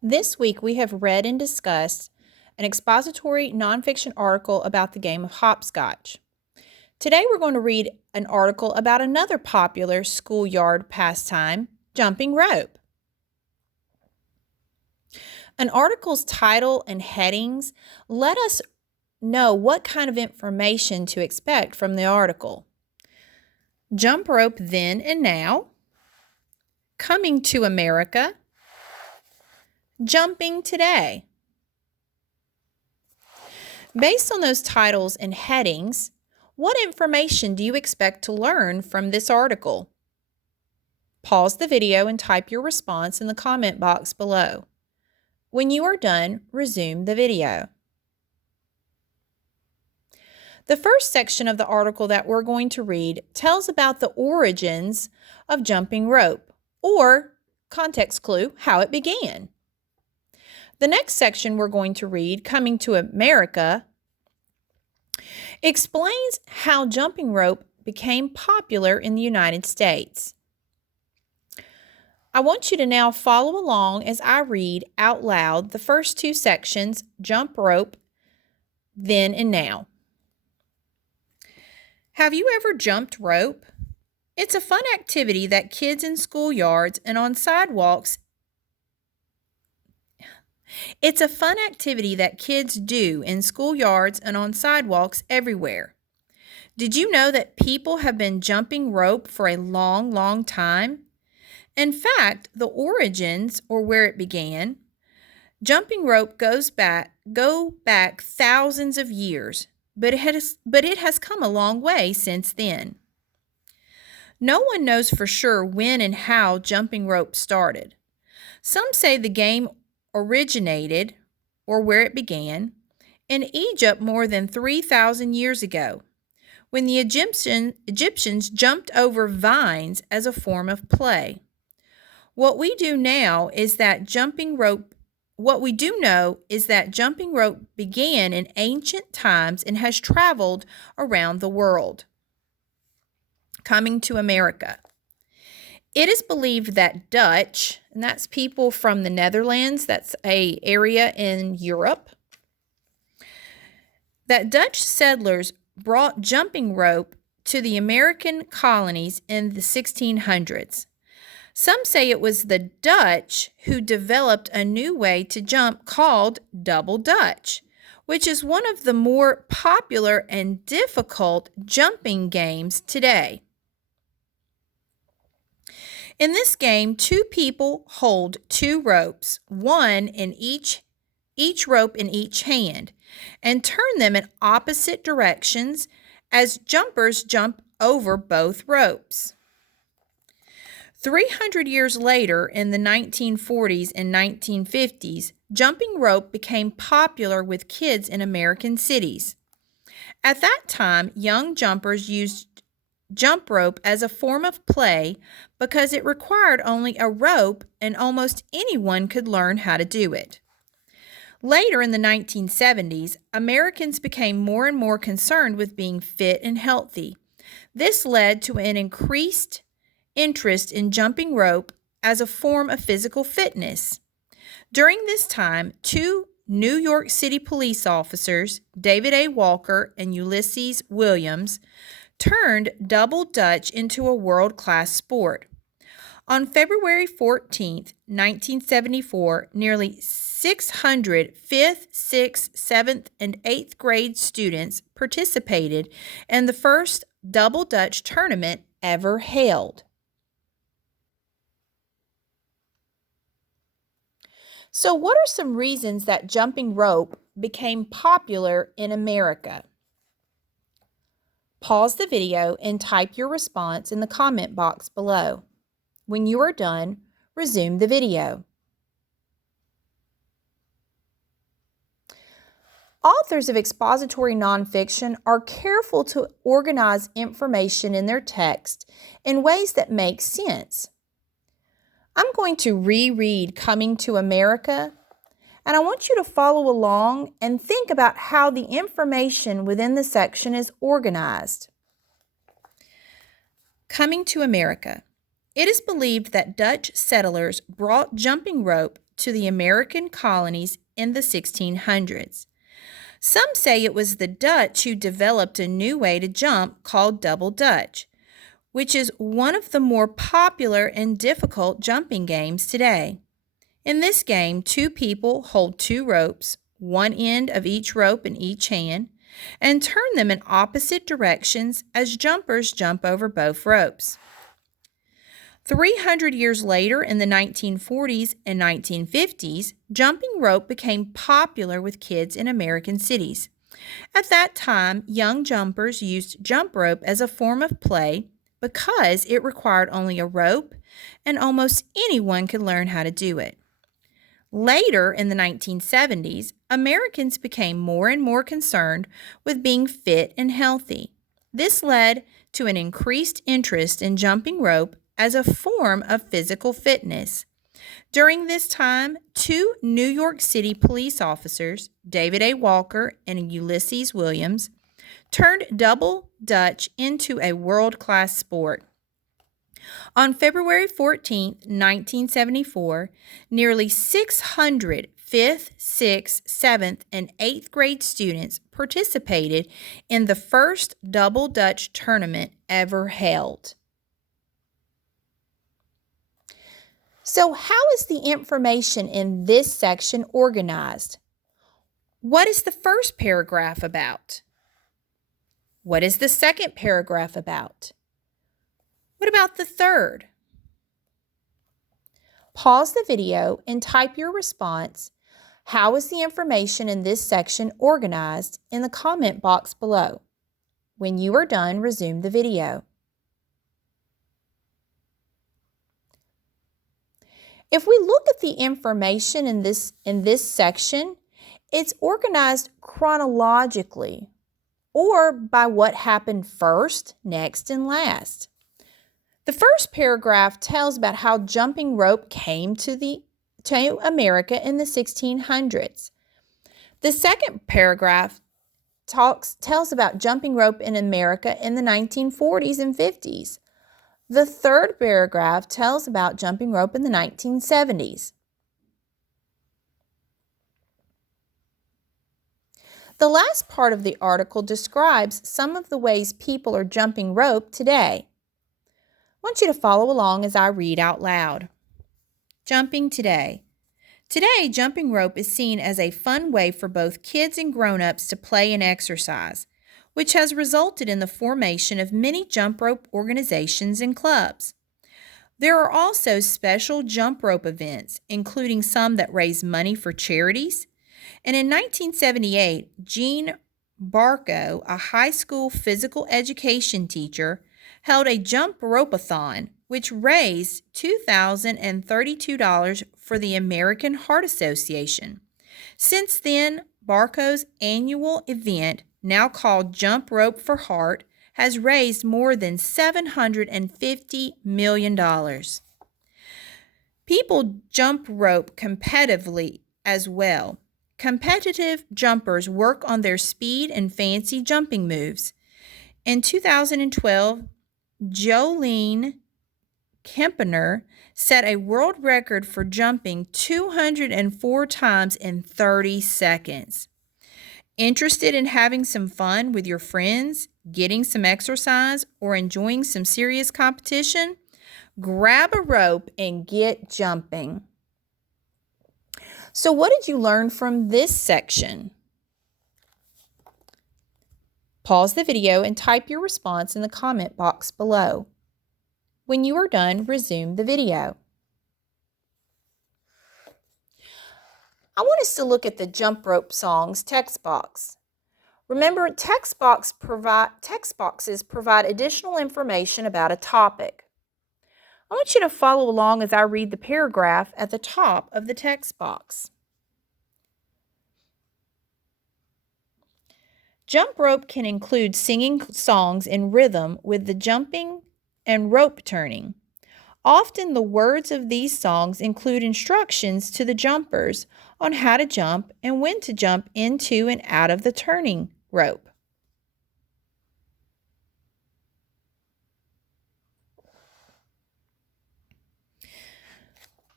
This week we have read and discussed an expository nonfiction article about the game of hopscotch. Today we're going to read an article about another popular schoolyard pastime, jumping rope. An article's title and headings let us know what kind of information to expect from the article. Jump rope then and now, coming to America, jumping today. Based on those titles and headings, what information do you expect to learn from this article? Pause the video and type your response in the comment box below. When you are done, resume the video. The first section of the article that we're going to read tells about the origins of jumping rope, or context clue, how it began. The next section we're going to read, Coming to America, explains how jumping rope became popular in the United States. I want you to now follow along as I read out loud the first two sections, Jump Rope, Then and Now. Have you ever jumped rope? It's a fun activity that kids in schoolyards and on sidewalks do in schoolyards and on sidewalks everywhere. Did you know that people have been jumping rope for a long, long time? In fact, the origins, or where it began, jumping rope go back thousands of years, but it has come a long way since then. No one knows for sure when and how jumping rope started. Some say the game originated, or where it began, in Egypt more than 3,000 years ago, when the Egyptians jumped over vines as a form of play. What we do know is that jumping rope began in ancient times and has traveled around the world. Coming to America. It is believed that Dutch, and that's people from the Netherlands, that's an area in Europe, that Dutch settlers brought jumping rope to the American colonies in the 1600s. Some say it was the Dutch who developed a new way to jump called double Dutch, which is one of the more popular and difficult jumping games today. In this game, two people hold two ropes, one in each rope in each hand, and turn them in opposite directions as jumpers jump over both ropes. 300 years later, in the 1940s and 1950s, jumping rope became popular with kids in American cities. At that time, young jumpers used jump rope as a form of play because it required only a rope and almost anyone could learn how to do it. Later in the 1970s, Americans became more and more concerned with being fit and healthy. This led to an increased interest in jumping rope as a form of physical fitness. During this time, two New York City police officers, David A. Walker and Ulysses Williams, turned double Dutch into a world-class sport. On February 14, 1974, nearly 600 5th, 6th, 7th, and 8th grade students participated in the first double Dutch tournament ever held. So what are some reasons that jumping rope became popular in America? Pause the video and type your response in the comment box below. When you are done, resume the video. Authors of expository nonfiction are careful to organize information in their text in ways that make sense. I'm going to reread Coming to America, and I want you to follow along and think about how the information within the section is organized. Coming to America. It is believed that Dutch settlers brought jumping rope to the American colonies in the 1600s. Some say it was the Dutch who developed a new way to jump called double dutch, which is one of the more popular and difficult jumping games today. In this game, two people hold two ropes, one end of each rope in each hand, and turn them in opposite directions as jumpers jump over both ropes. 300 years later, in the 1940s and 1950s, jumping rope became popular with kids in American cities. At that time, young jumpers used jump rope as a form of play because it required only a rope and almost anyone could learn how to do it. Later, in the 1970s, Americans became more and more concerned with being fit and healthy. This led to an increased interest in jumping rope as a form of physical fitness. During this time, two New York City police officers, David A. Walker and Ulysses Williams, turned double dutch into a world-class sport. On February 14, 1974, nearly 600 5th, 6th, 7th, and 8th grade students participated in the first double dutch tournament ever held. So, how is the information in this section organized? What is the first paragraph about? What is the second paragraph about? What about the third? Pause the video and type your response. How is the information in this section organized in the comment box below? When you are done, resume the video. If we look at the information in this section, it's organized chronologically or by what happened first, next, and last. The first paragraph tells about how jumping rope came to America in the 1600s. The second paragraph tells about jumping rope in America in the 1940s and 50s. The third paragraph tells about jumping rope in the 1970s. The last part of the article describes some of the ways people are jumping rope today. I want you to follow along as I read out loud. Jumping today. Today, jumping rope is seen as a fun way for both kids and grown-ups to play and exercise, which has resulted in the formation of many jump rope organizations and clubs. There are also special jump rope events, including some that raise money for charities. And in 1978, Jean Barco, a high school physical education teacher, held a jump rope-a-thon, which raised $2,032 for the American Heart Association. Since then, Barco's annual event, now called Jump Rope for Heart, has raised more than $750 million. People jump rope competitively as well. Competitive jumpers work on their speed and fancy jumping moves. In 2012, Jolene Kempener set a world record for jumping 204 times in 30 seconds. Interested in having some fun with your friends, getting some exercise, or enjoying some serious competition? Grab a rope and get jumping. So, what did you learn from this section? Pause the video and type your response in the comment box below. When you are done, resume the video. I want us to look at the jump rope songs text box. Remember, text boxes provide additional information about a topic. I want you to follow along as I read the paragraph at the top of the text box. Jump rope can include singing songs in rhythm with the jumping and rope turning. Often the words of these songs include instructions to the jumpers on how to jump and when to jump into and out of the turning rope.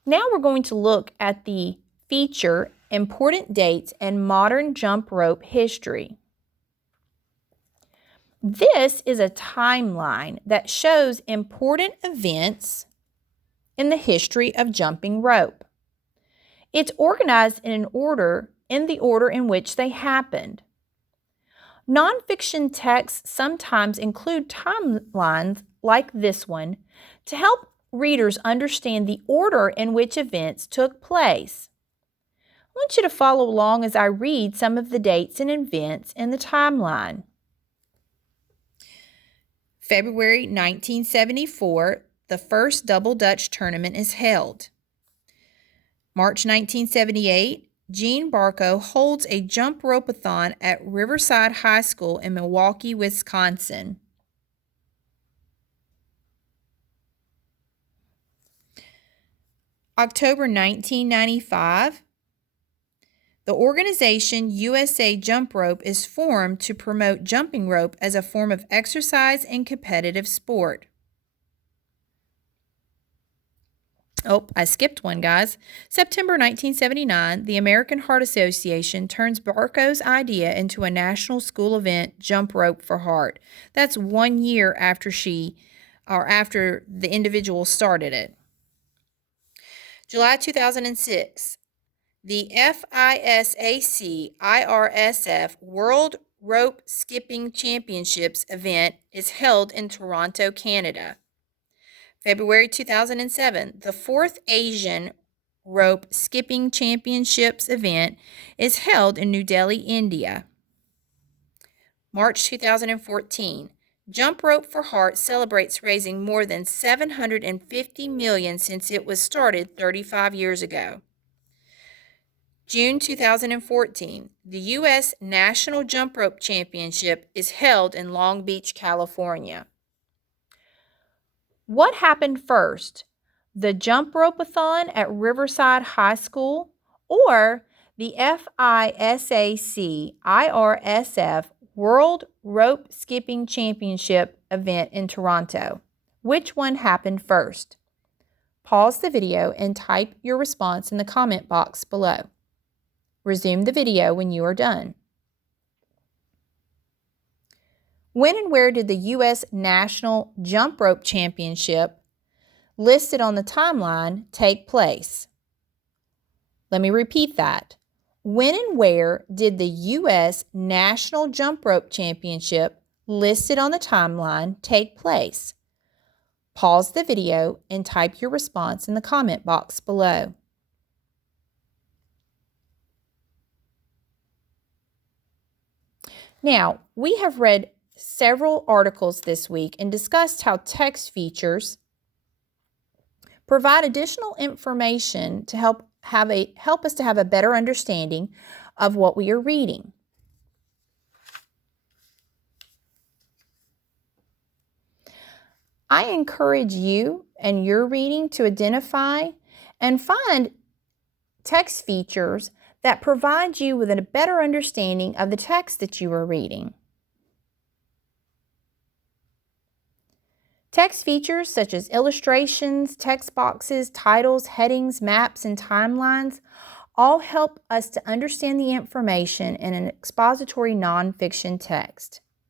Now we're going to look at the feature Important Dates and Modern Jump Rope History. This is a timeline that shows important events in the history of jumping rope. It's organized in the order in which they happened. Nonfiction texts sometimes include timelines like this one to help readers understand the order in which events took place. I want you to follow along as I read some of the dates and events in the timeline. February 1974, the first Double Dutch tournament is held. March 1978, Gene Barco holds a jump rope-a-thon at Riverside High School in Milwaukee, Wisconsin. October 1995, the organization USA Jump Rope is formed to promote jumping rope as a form of exercise and competitive sport. Oh, I skipped one, guys. September 1979, the American Heart Association turns Barco's idea into a national school event, Jump Rope for Heart. That's 1 year after after the individual started it. July 2006, the FISAC-IRSF World Rope Skipping Championships event is held in Toronto, Canada. February 2007, the 4th Asian Rope Skipping Championships event is held in New Delhi, India. March 2014, Jump Rope for Heart celebrates raising more than $750 million since it was started 35 years ago. June 2014, the U.S. National Jump Rope Championship is held in Long Beach, California. What happened first, the jump rope-a-thon at Riverside High School or the FISAC-IRSF World Rope Skipping Championship event in Toronto? Which one happened first? Pause the video and type your response in the comment box below. Resume the video when you are done. When and where did the U.S. National Jump Rope Championship listed on the timeline take place? Let me repeat that. When and where did the U.S. National Jump Rope Championship listed on the timeline take place? Pause the video and type your response in the comment box below. Now, we have read several articles this week and discussed how text features provide additional information to help us to have a better understanding of what we are reading. I encourage you and your reading to identify and find text features that provide you with a better understanding of the text that you are reading. Text features such as illustrations, text boxes, titles, headings, maps, and timelines all help us to understand the information in an expository nonfiction text.